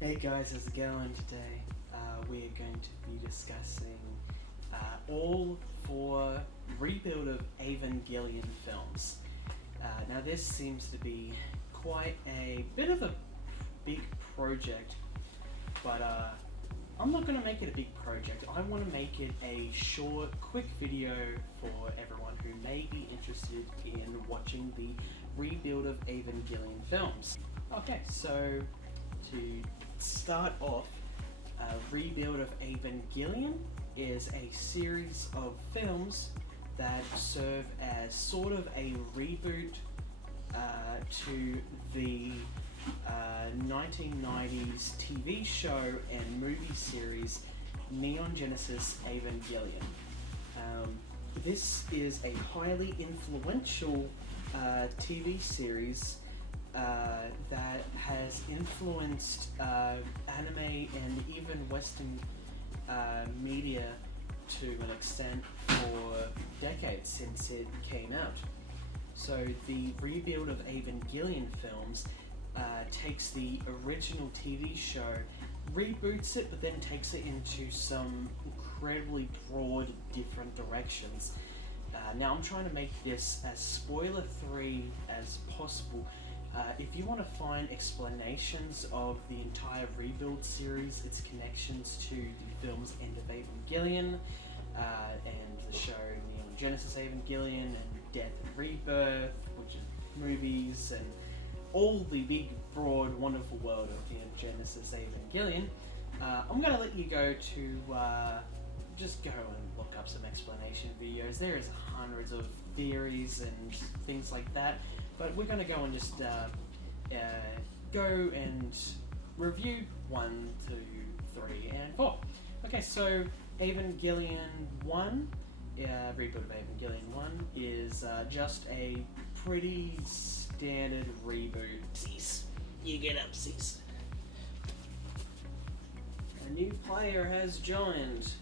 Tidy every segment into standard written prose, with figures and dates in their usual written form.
Hey guys, how's it going today? We're going to be discussing all four rebuild of Evangelion films. Now, this seems to be quite a bit of a big project, but I'm not going to make it a big project. I want to make it a short, quick video for everyone who may be interested in watching the rebuild of Evangelion films. Okay, so to start off, Rebuild of Evangelion is a series of films that serve as sort of a reboot to the 1990s TV show and movie series Neon Genesis Evangelion. This is a highly influential TV series that has influenced anime and even Western media to an extent for decades since it came out. So the rebuild of Evangelion films takes the original TV show, reboots it, but then takes it into some incredibly broad, different directions. Now I'm trying to make this as spoiler-free as possible. If you want to find explanations of the entire Rebuild series, its connections to the film's End of Evangelion, and the show Neon Genesis Evangelion, and Death and Rebirth, which are movies, and all the big, broad, wonderful world of Neon Genesis Evangelion, I'm going to let you go to just go and look up some explanation videos. There's hundreds of theories and things like that. But we're going to go and just go and review 1, 2, 3, and 4. Okay, so Evangelion 1, Reboot of Evangelion 1, is just a pretty standard reboot. Cease. You get up, cease. A new player has joined.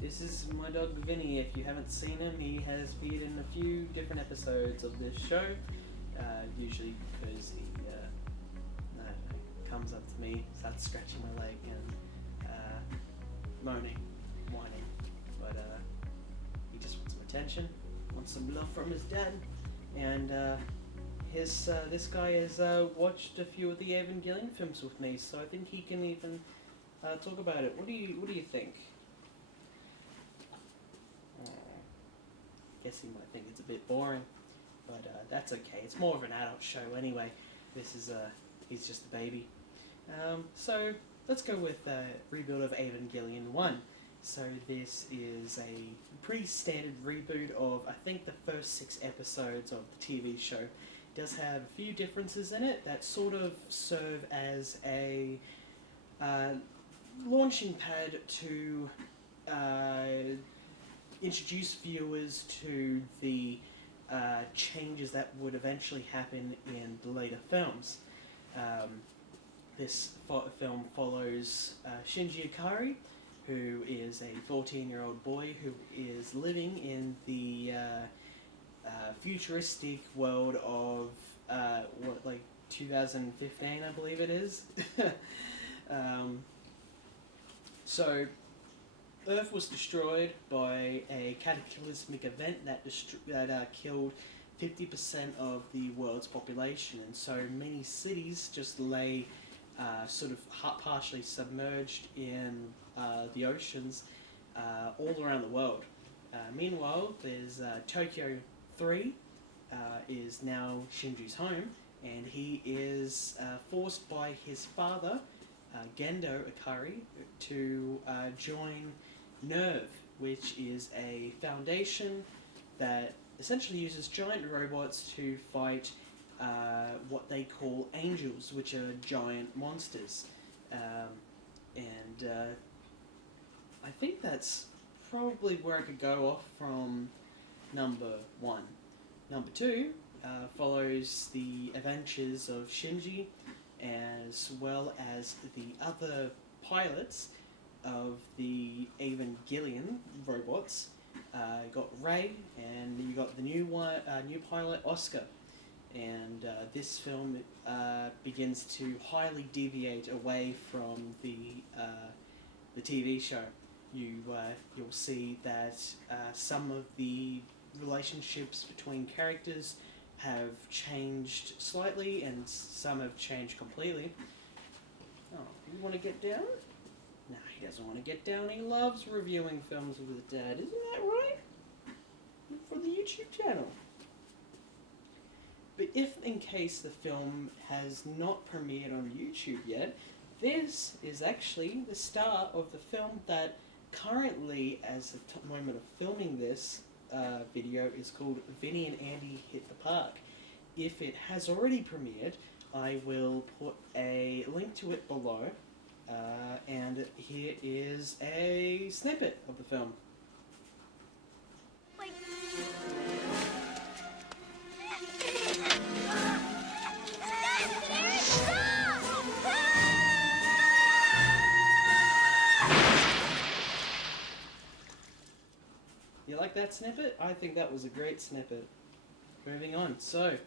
This is my dog Vinny. If you haven't seen him, he has appeared in a few different episodes of this show. Usually because he comes up to me, starts scratching my leg and moaning, whining. But he just wants some attention, wants some love from his dad. And this guy has watched a few of the Evangelion films with me, so I think he can even talk about it. What do you think? Guess he might think it's a bit boring, but that's okay. It's more of an adult show anyway. This is he's just a baby. So let's go with Rebuild of Evangelion 1. So this is a pretty standard reboot of, I think, the first 6 episodes of the TV show. It does have a few differences in it that sort of serve as a launching pad to introduce viewers to the changes that would eventually happen in the later films. This film follows Shinji Ikari, who is a 14-year-old boy who is living in the futuristic world of 2015, I believe it is. So Earth was destroyed by a cataclysmic event that killed 50% of the world's population, and so many cities just lay sort of partially submerged in the oceans all around the world. Meanwhile, there's Tokyo 3 is now Shinji's home, and he is forced by his father, Gendo Ikari, to join Nerve, which is a foundation that essentially uses giant robots to fight what they call angels, which are giant monsters. And I think that's probably where I could go off from number 1. Number 2 follows the adventures of Shinji, as well as the other pilots of the Evangelion robots. You got Ray, and you got the new pilot Oscar, and this film begins to highly deviate away from the TV show. You'll see that some of the relationships between characters have changed slightly, and some have changed completely. Oh, you want to get down? No, he doesn't want to get down. He loves reviewing films with his dad. Isn't that right? For the YouTube channel. But if in case the film has not premiered on YouTube yet, this is actually the start of the film that currently, as the moment of filming this video, is called Vinny and Andy Hit the Park. If it has already premiered, I will put a link to it below, and here is a snippet of the film. You like that snippet? I think that was a great snippet. Moving on. So,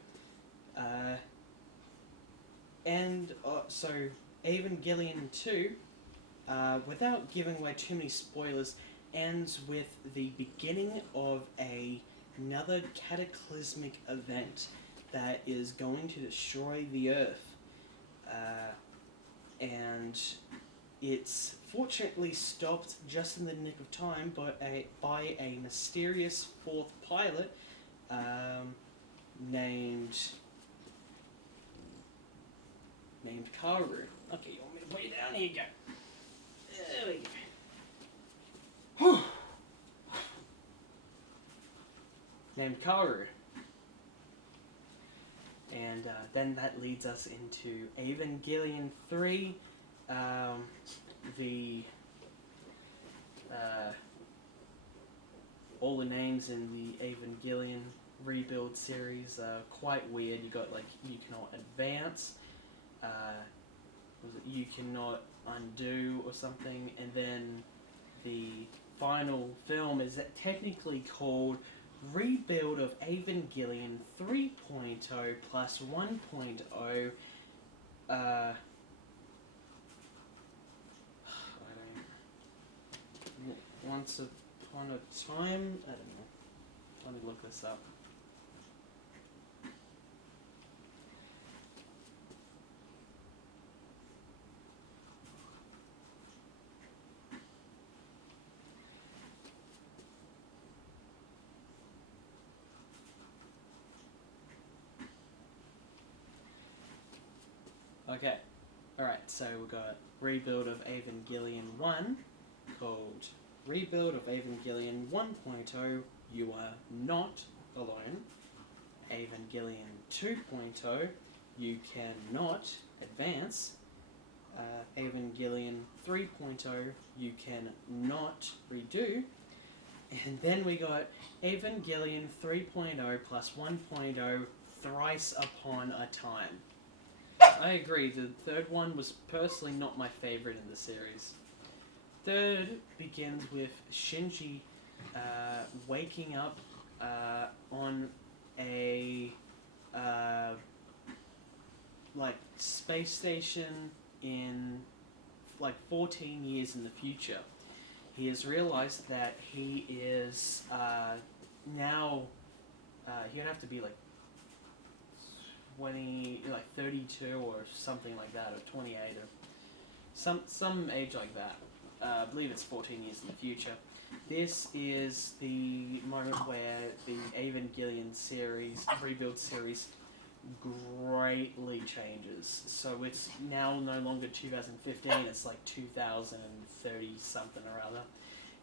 so Evangelion 2, without giving away too many spoilers, ends with the beginning of another cataclysmic event that is going to destroy the Earth. And it's fortunately stopped just in the nick of time by a mysterious fourth pilot named Karu. Okay, you want me to put you down? Here you go. There we go. Named Karu. And then that leads us into Evangelion 3. All the names in the Evangelion rebuild series are quite weird. You got you cannot advance, you cannot undo or something, and then the final film is technically called Rebuild of Evangelion 3.0 plus 1.0. Once upon a time, I don't know. Let me look this up. Okay, alright, so we've got Rebuild of Evangelion 1, called Rebuild of Evangelion 1.0, You Are Not Alone. Evangelion 2.0, You Cannot Advance. Evangelion 3.0, You Cannot Redo. And then we got Evangelion 3.0 plus 1.0, Thrice Upon a Time. I agree, the third one was personally not my favorite in the series. Third begins with Shinji waking up on a space station in 14 years in the future. He has realized that he is now he'd have to be 32 or something like that, or 28 or some age like that. I believe it's 14 years in the future. This is the moment where the Evangelion series, Rebuild series, greatly changes. So it's now no longer 2015, it's 2030 something or other,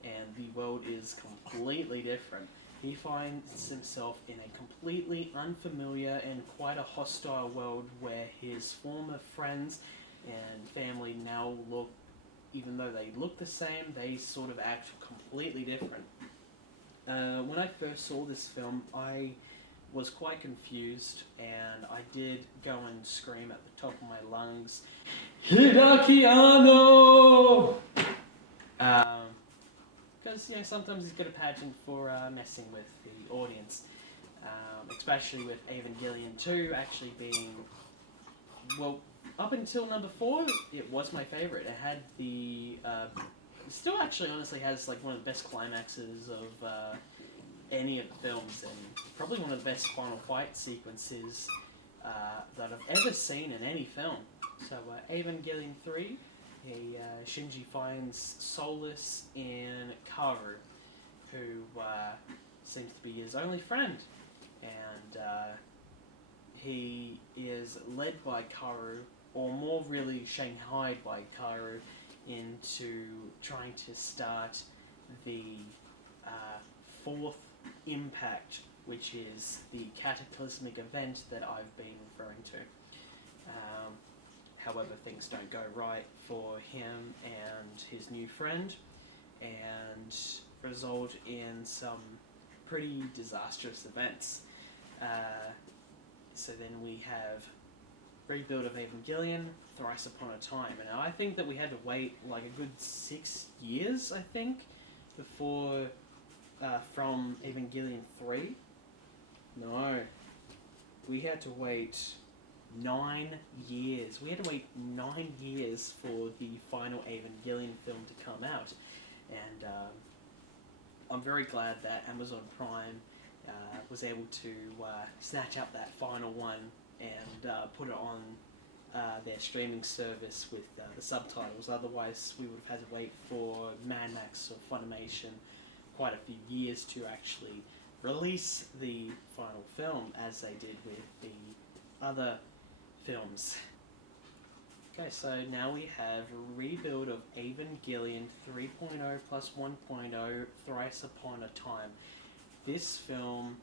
and the world is completely different. He finds himself in a completely unfamiliar and quite a hostile world where his former friends and family now look, even though they look the same, they sort of act completely different. When I first saw this film, I was quite confused, and I did go and scream at the top of my lungs, Hideaki Anno! Because, sometimes he's got a pageant for messing with the audience. especially with Evangelion 2 actually being, well, up until number 4, it was my favourite. It had the, still actually honestly has like one of the best climaxes of any of the films, and probably one of the best final fight sequences that I've ever seen in any film. So Evangelion 3, Shinji finds solace in Kaoru, who seems to be his only friend, and he is led by Kaoru, or more really shanghaied by Kaoru, into trying to start the fourth impact, which is the cataclysmic event that I've been referring to. However, things don't go right for him and his new friend, and result in some pretty disastrous events. So then we have rebuild of Evangelion, Thrice Upon a Time, and I think that we had to wait like a good 6 years, I think, before from Evangelion 3. No, we had to wait 9 years. We had to wait 9 years for the final Evangelion film to come out, and I'm very glad that Amazon Prime was able to snatch up that final one and put it on their streaming service with the subtitles. Otherwise, we would have had to wait for Mad Max or Funimation quite a few years to actually release the final film, as they did with the other films. Okay, so now we have a rebuild of Evangelion 3.0 plus 1.0 Thrice Upon a Time. This film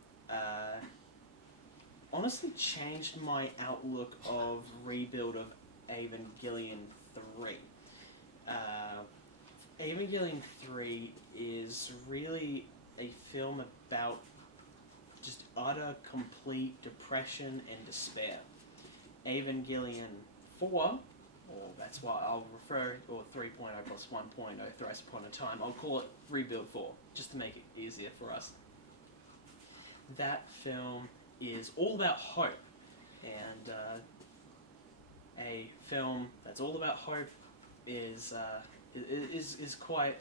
honestly changed my outlook of rebuild of Evangelion 3. Evangelion 3 is really a film about just utter, complete depression and despair. Evangelion 4, or that's why I'll refer, or 3.0 plus 1.0 Thrice Upon a Time, I'll call it Rebuild 4, just to make it easier for us. That film is all about hope, and a film that's all about hope is quite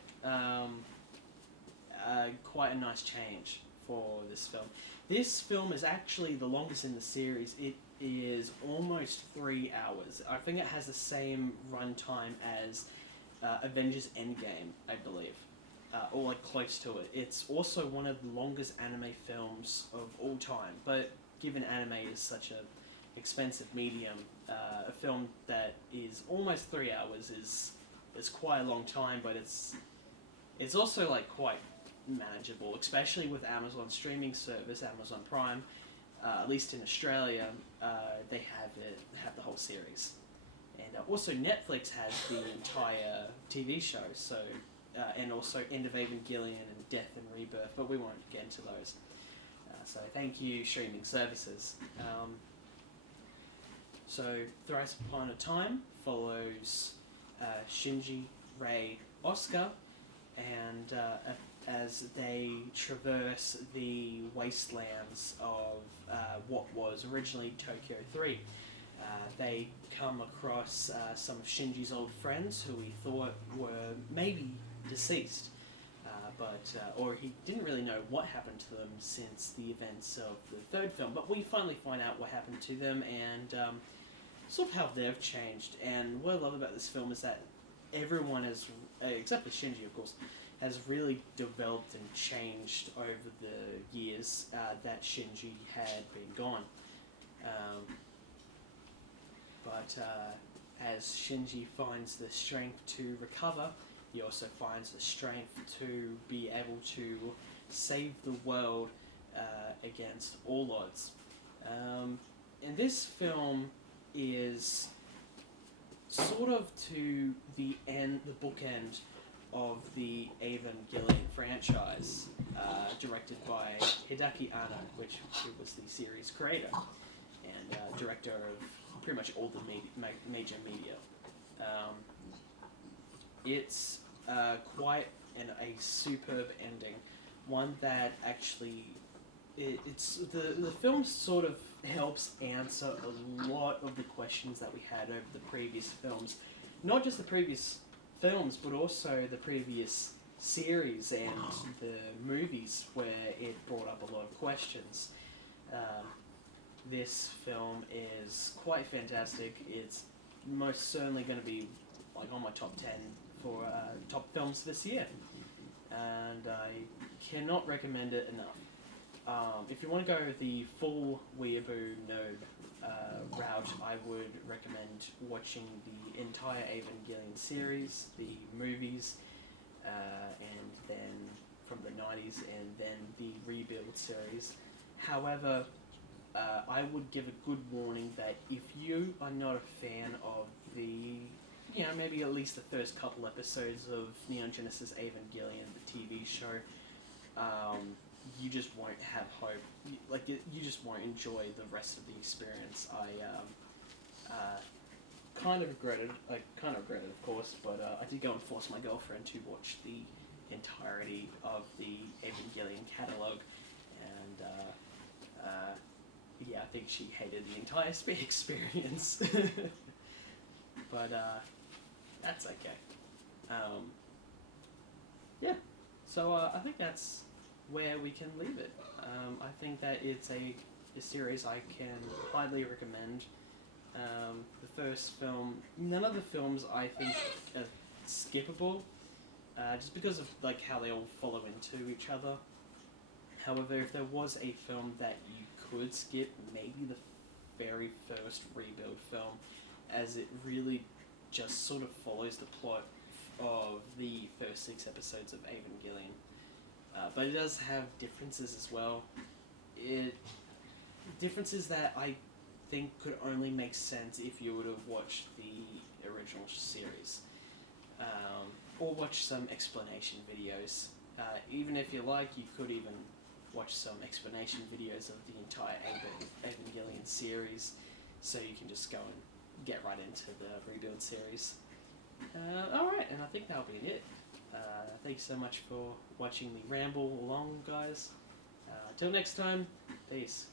quite a nice change for this film. This film is actually the longest in the series. It is almost 3 hours. I think it has the same runtime as Avengers Endgame, I believe, or like close to it. It's also one of the longest anime films of all time, but given anime is such a expensive medium, a film that is almost 3 hours is quite a long time, but it's also like quite manageable, especially with Amazon's streaming service, Amazon Prime. At least in Australia, they have the whole series, and also Netflix has the entire TV show. So, and also End of Evangelion and Death and Rebirth, but we won't get into those. So, thank you, streaming services. So, Thrice Upon a Time follows Shinji, Rei, Oscar, and as they traverse the wastelands of what was originally Tokyo 3. They come across some of Shinji's old friends who he thought were maybe deceased, or he didn't really know what happened to them since the events of the third film, but we finally find out what happened to them and sort of how they've changed. And what I love about this film is that everyone has, except for Shinji of course, has really developed and changed over the years that Shinji had been gone. But as Shinji finds the strength to recover, he also finds the strength to be able to save the world against all odds. And this film is sort of to the end, the bookend of the Evangelion franchise, directed by Hideaki Anno, which was the series creator and director of pretty much all the major media. It's quite a superb ending, one that actually it's the film sort of helps answer a lot of the questions that we had over the previous films, not just the previous films, but also the previous series and the movies where it brought up a lot of questions. This film is quite fantastic. It's most certainly going to be like on my top 10 for top films this year, and I cannot recommend it enough. If you want to go the full weeaboo nerd route, I would recommend watching the entire Evangelion series, the movies, and then from the 90s, and then the Rebuild series. However, I would give a good warning that if you are not a fan of maybe at least the first couple episodes of Neon Genesis Evangelion, the TV show, you just won't have hope. You just won't enjoy the rest of the experience. I kind of regretted, of course, but I did go and force my girlfriend to watch the entirety of the Evangelion catalog, and I think she hated the entire experience. But that's okay. So I think that's where we can leave it. I think that it's a series I can highly recommend. The first film, none of the films I think are skippable, just because of like how they all follow into each other. However, if there was a film that you could skip, maybe the very first Rebuild film, as it really just sort of follows the plot of the first 6 episodes of Evangelion. But it does have differences as well. Differences that I think could only make sense if you would have watched the original series. Or watch some explanation videos. Even if you like, you could even watch some explanation videos of the entire Evangelion series, so you can just go and get right into the Rebuild series. Alright, and I think that'll be it. Thanks so much for watching me ramble along, guys. Till next time, peace.